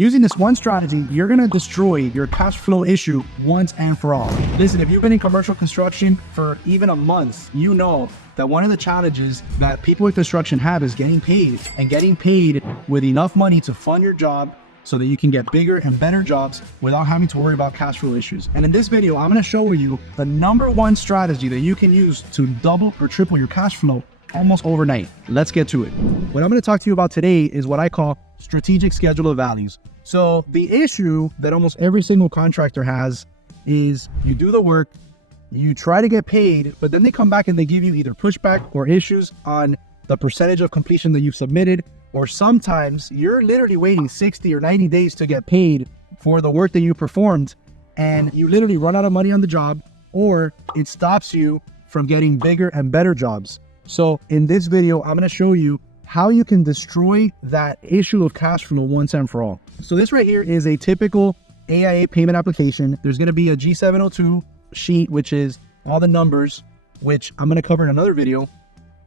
Using this one strategy, you're going to destroy your cash flow issue once and for all. Listen, if you've been in commercial construction for even a month, you know that one of the challenges that people in construction have is getting paid, and getting paid with enough money to fund your job so that you can get bigger and better jobs without having to worry about cash flow issues. And in this video, I'm going to show you the #1 strategy that you can use to double or triple your cash flow almost overnight. Let's get to it. What I'm going to talk to you about today is what I call strategic schedule of values. So the issue that almost every single contractor has is you do the work, you try to get paid, but then they come back and they give you either pushback or issues on the percentage of completion that you've submitted, or sometimes you're literally waiting 60 or 90 days to get paid for the work that you performed, and you literally run out of money on the job, or it stops you from getting bigger and better jobs. So in this video, I'm going to show you how you can destroy that issue of cash flow once and for all. So this right here is a typical AIA payment application. There's going to be a G702 sheet, which is all the numbers, which I'm going to cover in another video.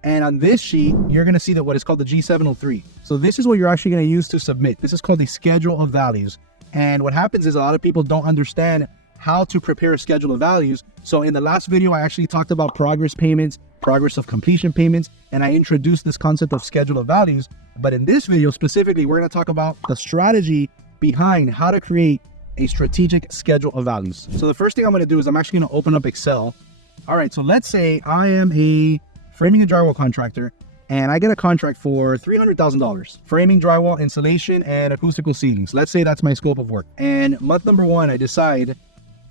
And on this sheet, you're going to see that what is called the G703. So this is what you're actually going to use to submit. This is called the schedule of values. And what happens is a lot of people don't understand how to prepare a schedule of values. So in the last video, I actually talked about progress payments, progress of completion payments, and I introduced this concept of schedule of values. But in this video specifically, we're going to talk about the strategy behind how to create a strategic schedule of values. So the first thing I'm going to do is I'm actually going to open up Excel. All right, so let's say I am a framing and drywall contractor, and I get a contract for $300,000, framing, drywall, insulation, and acoustical ceilings. Let's say that's my scope of work. And month number 1, I decide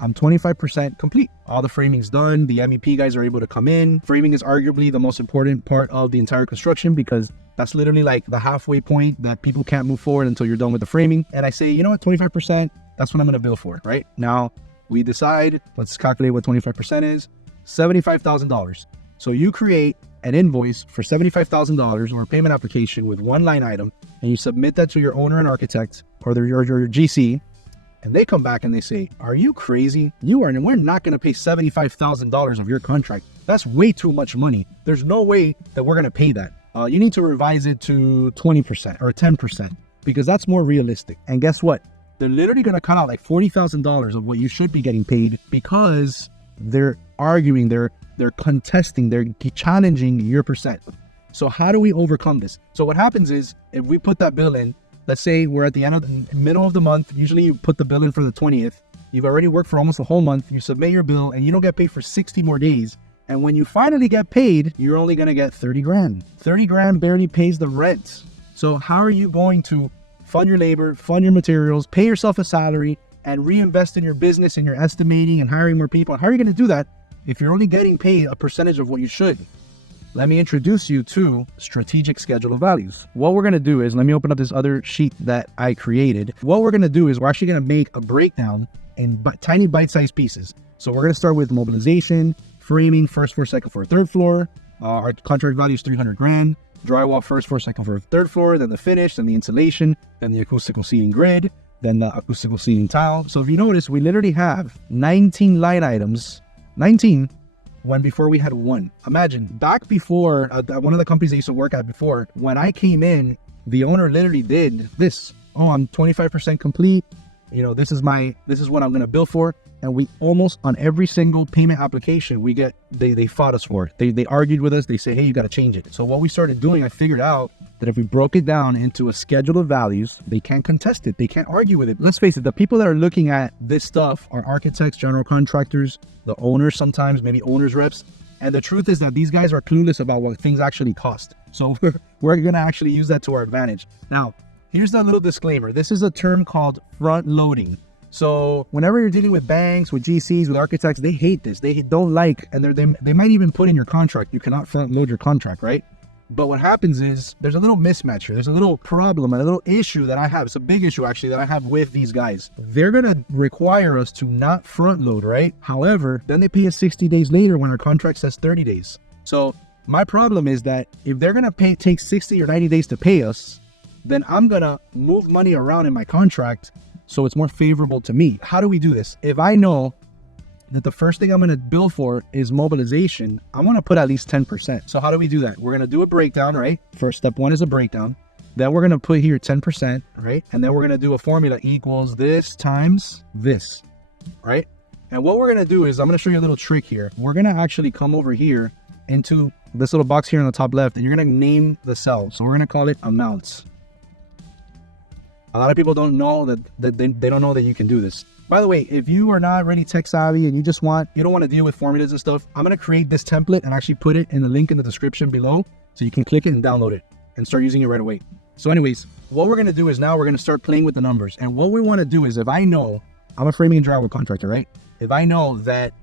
I'm 25% complete. All the framing's done. The MEP guys are able to come in. Framing is arguably the most important part of the entire construction because that's literally like the halfway point that people can't move forward until you're done with the framing. And I say, you know what, 25%, that's what I'm going to bill for, right? Now we decide, let's calculate what 25% is, $75,000. So you create an invoice for $75,000 or a payment application with one line item, and you submit that to your owner and architect or your GC. And they come back and they say, are you crazy? We're not going to pay $75,000 of your contract. That's way too much money. There's no way that we're going to pay that. You need to revise it to 20% or 10% because that's more realistic. And guess what? They're literally going to cut out like $40,000 of what you should be getting paid because they're arguing, they're contesting, they're challenging your percent. So how do we overcome this? So what happens is if we put that bill in, let's say we're at the end of the middle of the month. Usually you put the bill in for the 20th. You've already worked for almost a whole month. You submit your bill and you don't get paid for 60 more days. And when you finally get paid, you're only going to get 30 grand. 30 grand barely pays the rent. So how are you going to fund your labor, fund your materials, pay yourself a salary, and reinvest in your business and your estimating and hiring more people? How are you going to do that if you're only getting paid a percentage of what you should? Let me introduce you to strategic schedule of values. What we're going to do is, let me open up this other sheet that I created. What we're going to do is we're actually going to make a breakdown in tiny bite-sized pieces. So we're going to start with mobilization, framing, first floor, second floor, third floor. Our contract value is 300 grand. Drywall, first floor, second floor, third floor, then the finish, then the insulation, then the acoustical seating grid, then the acoustical seating tile. So if you notice, we literally have 19 line items, 19, when before we had 1. Imagine back before one of the companies I used to work at before, when I came in, the owner literally did this. Oh, I'm 25% complete. You know, this is what I'm going to bill for. And we almost on every single payment application we get, they fought us for it. They argued with us. They say, hey, you got to change it. So what we started doing, I figured out that if we broke it down into a schedule of values, they can't contest it. They can't argue with it. Let's face it, the people that are looking at this stuff are architects, general contractors, the owners sometimes, maybe owners reps. And the truth is that these guys are clueless about what things actually cost. So we're going to actually use that to our advantage. Now, here's that little disclaimer. This is a term called front loading. So whenever you're dealing with banks, with GCs, with architects, they hate this. They don't like, and they might even put in your contract, you cannot front load your contract, right? But what happens is there's a little mismatch here. There's a little problem and a little issue that I have. It's a big issue actually that I have with these guys. They're going to require us to not front load, right? However, then they pay us 60 days later when our contract says 30 days. So my problem is that if they're going to take 60 or 90 days to pay us, then I'm going to move money around in my contract so it's more favorable to me. How do we do this? If I know that the first thing I'm going to bill for is mobilization, I want to put at least 10%. So how do we do that? We're going to do a breakdown, right? First step 1 is a breakdown. Then we're going to put here 10%, right? And then we're going to do a formula equals this times this, right? And what we're going to do is I'm going to show you a little trick here. We're going to actually come over here into this little box here on the top left, and you're going to name the cell. So we're going to call it amounts. A lot of people don't know that they don't know that you can do this. By the way, if you are not really tech savvy and you don't want to deal with formulas and stuff, I'm going to create this template and actually put it in the link in the description below so you can click it and download it and start using it right away. So anyways, what we're going to do is now we're going to start playing with the numbers. And what we want to do is, if I know, I'm a framing and drywall contractor, right? If I know that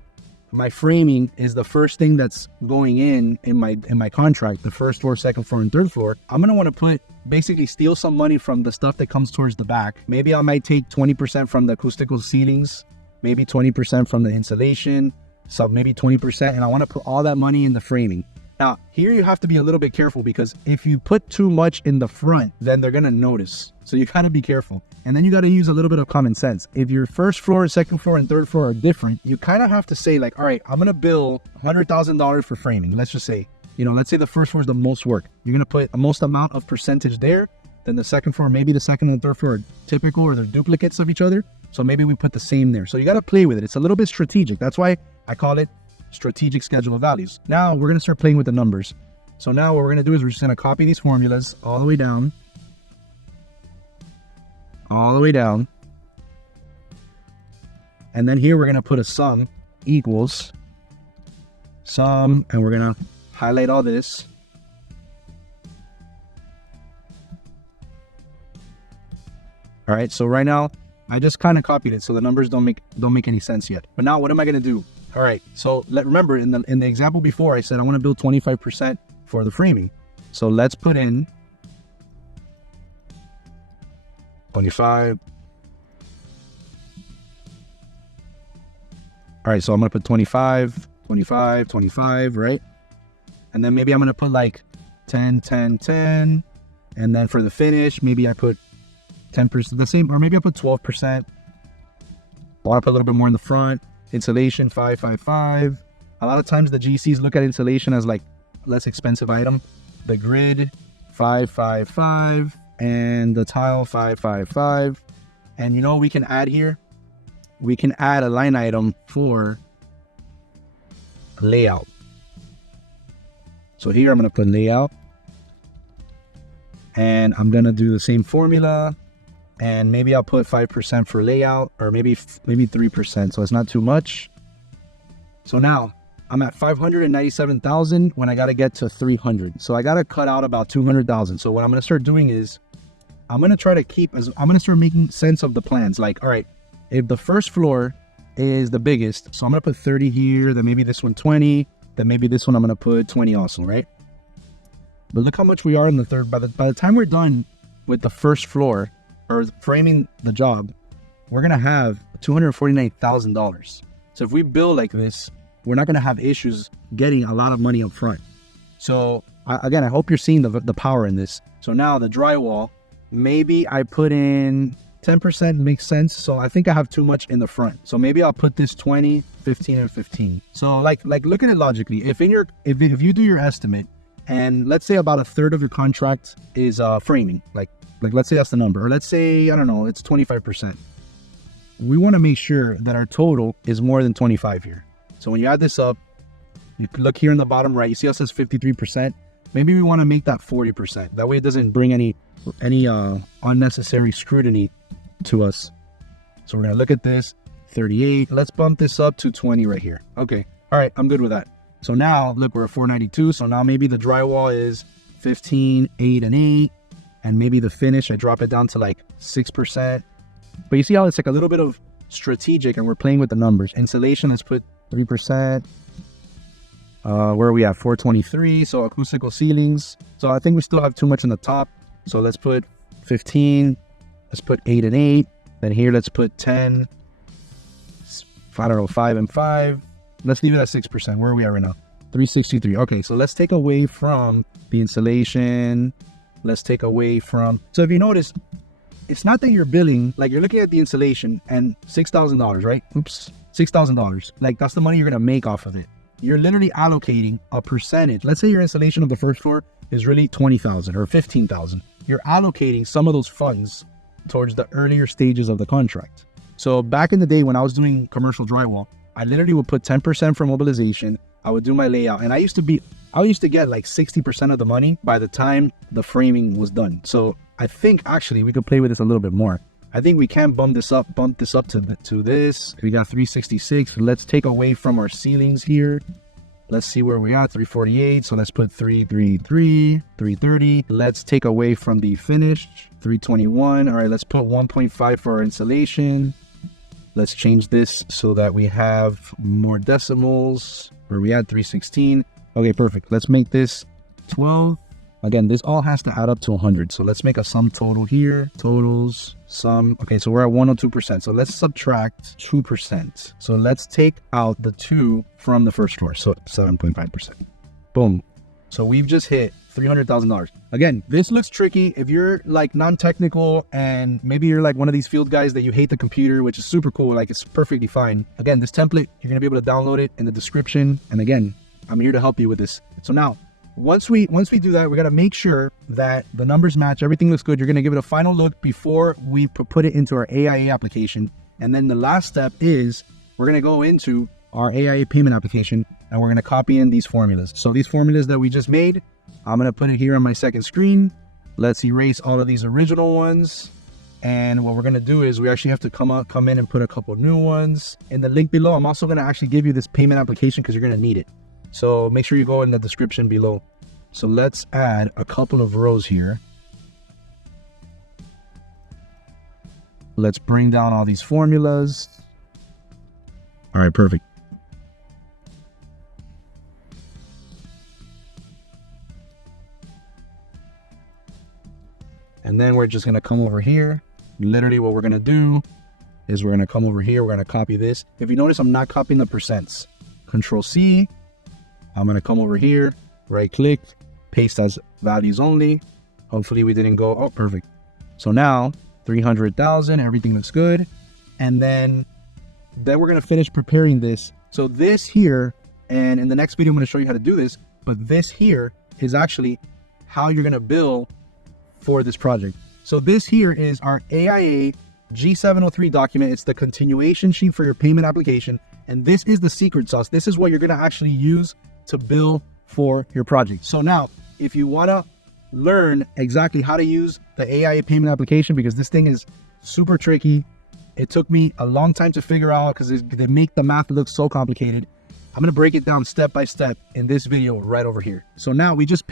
my framing is the first thing that's going in my contract, the first floor, second floor, and third floor, I'm going to want to basically steal some money from the stuff that comes towards the back. Maybe I might take 20% from the acoustical ceilings, maybe 20% from the insulation, so maybe 20%, and I want to put all that money in the framing. Now, here you have to be a little bit careful, because if you put too much in the front, then they're going to notice. So you got to be careful. And then you got to use a little bit of common sense. If your first floor, second floor, and third floor are different, you kind of have to say like, all right, I'm going to bill $100,000 for framing. Let's just say, let's say the first floor is the most work. You're going to put the most amount of percentage there. Then the second floor, maybe the second and third floor are typical or they're duplicates of each other. So maybe we put the same there. So you got to play with it. It's a little bit strategic. That's why I call it strategic schedule of values. Now we're going to start playing with the numbers. So now what we're going to do is we're just going to copy these formulas all the way down. And then here we're going to put a sum equals sum, and we're going to highlight all this. All right, so right now I just kind of copied it, so the numbers don't make any sense yet. But now what am I going to do? All right, so remember in the example before, I said I want to build 25% for the framing. So let's put in 25. All right, so I'm going to put 25, 25, 25, right? And then maybe I'm going to put like 10, 10, 10. And then for the finish, maybe I put 10%, the same, or maybe I put 12%. I want to put a little bit more in the front. Insulation, 5, 5, 5. A lot of times the GCs look at insulation as like less expensive item. The grid, 5, 5, 5. And the tile, 5, 5, 5. And you know what we can add here? We can add a line item for layout. So here I'm going to put layout. And I'm going to do the same formula. And maybe I'll put 5% for layout, or maybe 3%. So it's not too much. So now I'm at 597,000 when I got to get to 300. So I got to cut out about 200,000. So what I'm going to start doing is I'm going to try to I'm going to start making sense of the plans. Like, all right, if the first floor is the biggest, so I'm going to put 30 here, then maybe this one 20, then maybe this one I'm going to put 20 also, right? But look how much we are in the third. By the time we're done with the first floor, or framing the job, we're going to have $249,000. So if we build like this, we're not going to have issues getting a lot of money up front. So again, I hope you're seeing the power in this. So now the drywall, maybe I put in 10% makes sense. So I think I have too much in the front. So maybe I'll put this 20, 15, and 15. So like look at it logically. If you do your estimate, and let's say about a third of your contract is framing, like let's say that's the number, or let's say, I don't know, it's 25%. We want to make sure that our total is more than 25 here. So when you add this up, you look here in the bottom right, you see how it says 53%. Maybe we want to make that 40%. That way it doesn't bring any unnecessary scrutiny to us. So we're going to look at this, 38. Let's bump this up to 20 right here. Okay. All right. I'm good with that. So now look, we're at 492. So now maybe the drywall is 15, 8, and 8. And maybe the finish, I drop it down to like 6%. But you see how it's like a little bit of strategic, and we're playing with the numbers. Insulation, let's put 3%. Where are we at? 423. So acoustical ceilings. So I think we still have too much in the top. So let's put 15. Let's put 8 and 8. Then here, let's put 10. I don't know, 5 and 5. Let's leave it at 6%. Where are we at right now? 363. Okay, so let's take away from the insulation. Let's take away from, so if you notice, it's not that you're billing, like you're looking at the insulation and $6,000, right? Oops, $6,000. Like that's the money you're going to make off of it. You're literally allocating a percentage. Let's say your insulation of the first floor is really 20,000 or 15,000. you're allocating some of those funds towards the earlier stages of the contract. So back in the day when I was doing commercial drywall, I literally would put 10% for mobilization. I would do my layout, and I used to get like 60% of the money by the time the framing was done. So I think actually we could play with this a little bit more. I think we can bump this up to this. We got 366. Let's take away from our ceilings here. Let's see where we are, 348. So let's put 333, 330. Let's take away from the finished, 321. All right, let's put 1.5 for our insulation. Let's change this so that we have more decimals. Where we at, 316. Okay, perfect. Let's make this 12. Again, this all has to add up to 100. So let's make a sum total here. Totals, sum. Okay, so we're at 102%. So let's subtract 2%. So let's take out the 2 from the first floor. So 7.5%. Boom. So we've just hit $300,000. Again, this looks tricky. If you're like non-technical and maybe you're like one of these field guys that you hate the computer, which is super cool, like it's perfectly fine. Again, this template, you're gonna be able to download it in the description. And again, I'm here to help you with this. So now, once we do that, we're gonna make sure that the numbers match, everything looks good. You're gonna give it a final look before we put it into our AIA application. And then the last step is we're gonna go into our AIA payment application and we're gonna copy in these formulas. So these formulas that we just made, I'm gonna put it here on my second screen. Let's erase all of these original ones. And what we're gonna do is we actually have to come in and put a couple new ones. In the link below, I'm also gonna actually give you this payment application because you're gonna need it. So make sure you go in the description below. So let's add a couple of rows here. Let's bring down all these formulas. All right, perfect. And then we're just gonna come over here. Literally what we're gonna do is we're gonna come over here, we're gonna copy this. If you notice, I'm not copying the percents. Control C, I'm gonna come over here, right click, paste as values only. Hopefully we didn't go, oh, perfect. So now 300,000, everything looks good. And then we're gonna finish preparing this. So this here, and in the next video, I'm gonna show you how to do this, but this here is actually how you're gonna bill for this project. So this here is our AIA G703 document. It's the continuation sheet for your payment application. And this is the secret sauce. This is what you're gonna actually use to bill for your project. So now, if you wanna learn exactly how to use the AIA payment application, because this thing is super tricky. It took me a long time to figure out because they make the math look so complicated. I'm gonna break it down step by step in this video right over here. So now we just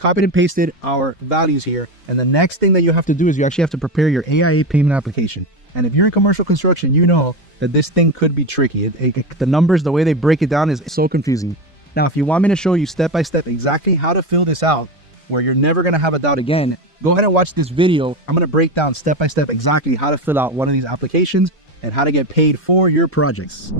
copied and pasted our values here. And the next thing that you have to do is you actually have to prepare your AIA payment application. And if you're in commercial construction, you know that this thing could be tricky. The numbers, the way they break it down is so confusing. Now, if you want me to show you step by step exactly how to fill this out, where you're never gonna have a doubt again, go ahead and watch this video. I'm gonna break down step by step exactly how to fill out one of these applications and how to get paid for your projects.